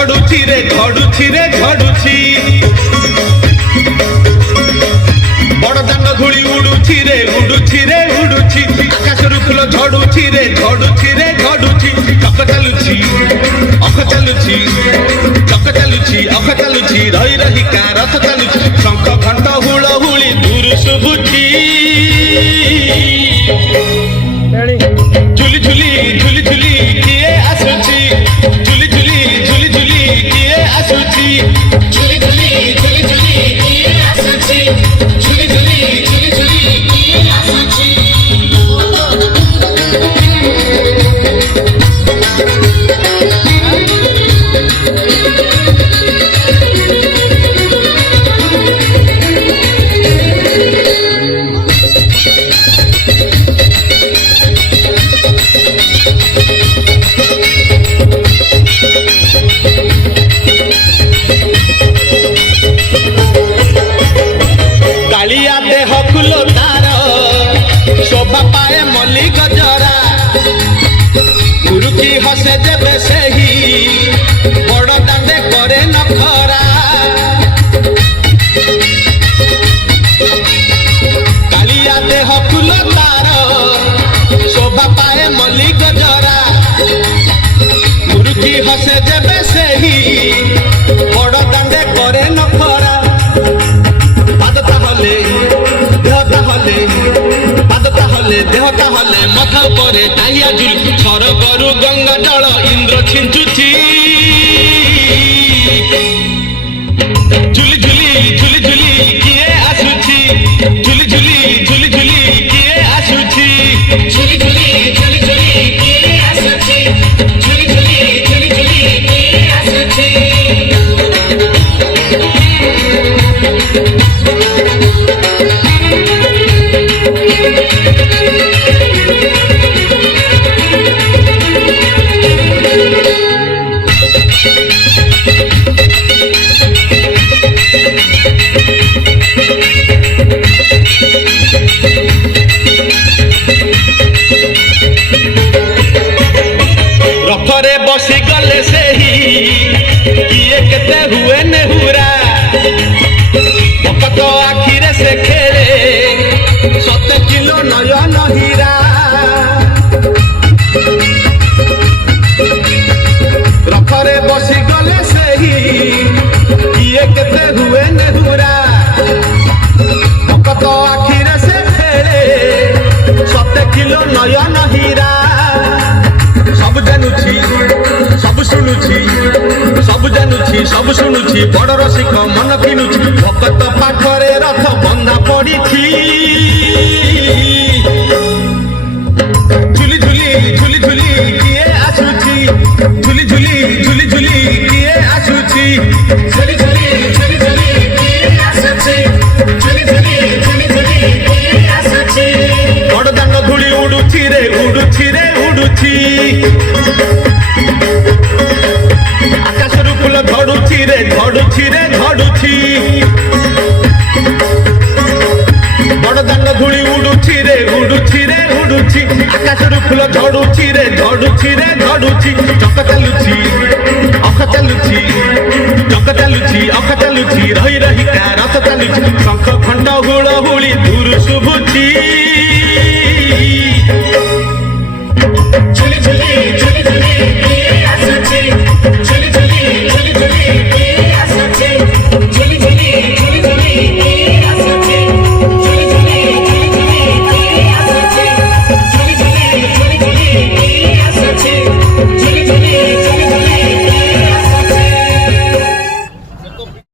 ଝଡୁଛି ରେ ଝଡୁଛି ରେ ଝଡୁଛି ବଡ଼ଦାଣ୍ଡ ଧୂଳି ଉଡୁଛି ରେ ଉଡୁଛି ରେ ଉଡୁଛି ଆକାଶରୁ ଫୁଲ ଝଡୁଛି ରେ ଝଡୁଛି ରେ ଝଡୁଛି ଚକ ଚାଲୁଛି ଅଖ ଚାଲୁଛି ଚକ ଚାଲୁଛି ଅଖ ଚାଲୁଛି ରହି ରହିକା ରଥ ଚାଲୁଛି ଶଙ୍ଖ ଘଣ୍ଟ ହୁଳହୁଳି ଦୂରୁ ଶୁଭୁଛି ଝୁଲି ଝୁଲି ଝୁଲି ଝୁଲି କିଏ ଆସୁଛି ଝୁଲି ଝୁଲି ଝୁଲି ଝୁଲି କିଏ ଆସୁଛି ଝୁଲି ଝୁଲି ଝୁଲି ଝୁଲି କିଏ ଆସୁଛି ଝୁଲି ଝୁଲି ଝୁଲି ଝୁଲି କିଏ ଆସୁଛି କାଳିଆ ଦେହ ଫୁଲ ତାର ଶୋଭା ପାଏ ମଲ୍ଲି ଗଜରା ମୁରୁକି ହସେ ଯେବେ ସେହି ବଡ଼ ଦାଣ୍ଡେ କରେ ନଖରା କାଳିଆ ଦେହ ଫୁଲ ତାର ଶୋଭା ପାଏ ମଲ୍ଲି ଗଜରା ମୁରୁକି ହସେ ଯେବେ ସେହି ବଡ଼ ଦାଣ୍ଡେ କରେ ନଖରା দেহ তাহলে মাথা উপরে টাইয়া ঝুল সরগরু গঙ্গা জল ইন্দ্র ছিঞ্চুছি ঝুলি ঝুলি ঝুলি ঝুলি কিয়ে আসুছি ঝুলি ঝুলি ঝুলি ঝুলি কিয়ে আসুছি ঝুলি ঝুলি ঝুলি ঝুলি কিয়ে আসুছি ঝুলি ঝুলি ঝুলি ঝুলি কিয়ে আসুছি ରଥରେ ବସି ଗଲେ ସେହି କିଏ କେତେ ହୁଏ ନେହୁରା ଭକତ ଆଖିରେ ସେ ଖେଳେ ସତେ କିଲୋ ନୟନ ହୀରା ରଥରେ ବସି ଗଲେ ସେହି କିଏ କେତେ ହୁଏ ନେହୁରା ଭକତ ଆଖିରେ ସେ ଖେଳେ ସତେ କିଲୋ ନୟନ ହୀରା ସବୁ ଜାଣୁଛି ସବୁ ଶୁଣୁଛି ସବୁ ଜାଣୁଛି ସବୁ ଶୁଣୁଛି ବଡ଼ ରସିକ ମନ କିଣୁଛି ଭକତ ପାଖରେ ରଥ ବନ୍ଧା ପଡ଼ିଛି ଝୁଲି ଝୁଲି ଝୁଲି ଝୁଲି କିଏ ଆସୁଛି ଝୁଲି ଝୁଲି ଝୁଲି ଝୁଲି କିଏ ଆସୁଛି ଝୁଲି ଝୁଲି ଝୁଲି ଝୁଲି କିଏ ଆସୁଛି ଝୁଲି ଝୁଲି ଝୁଲି ଝୁଲି କିଏ ଆସୁଛି ବଡ଼ଦାଣ୍ଡ ଧୂଳି ଉଡୁଛି ରେ ଉଡୁଛି ରେ ଉଡୁଛି ଆକାଶରୁ ଫୁଲ ଝଡୁଛି ରେ ଝଡୁଛି ରେ ଝଡୁଛି ବଡ଼ଦାଣ୍ଡ ଧୂଳି ଉଡୁଛି ରେ ଉଡୁଛି ରେ ଉଡୁଛି ଆକାଶରୁ ଫୁଲ ଝଡୁଛି ରେ ଝଡୁଛି ରେ ଝଡୁଛି ଚକ ଚାଲୁଛି ଅଖ ଚାଲୁଛି ଚକ ଚାଲୁଛି ଅଖ ଚାଲୁଛି ରହି ରହିକା ରଥ ଚାଲୁଛି ଶଙ୍ଖ ଘଣ୍ଟ ହୁଳହୁଳି ଦୂରୁ ଶୁଭୁଛି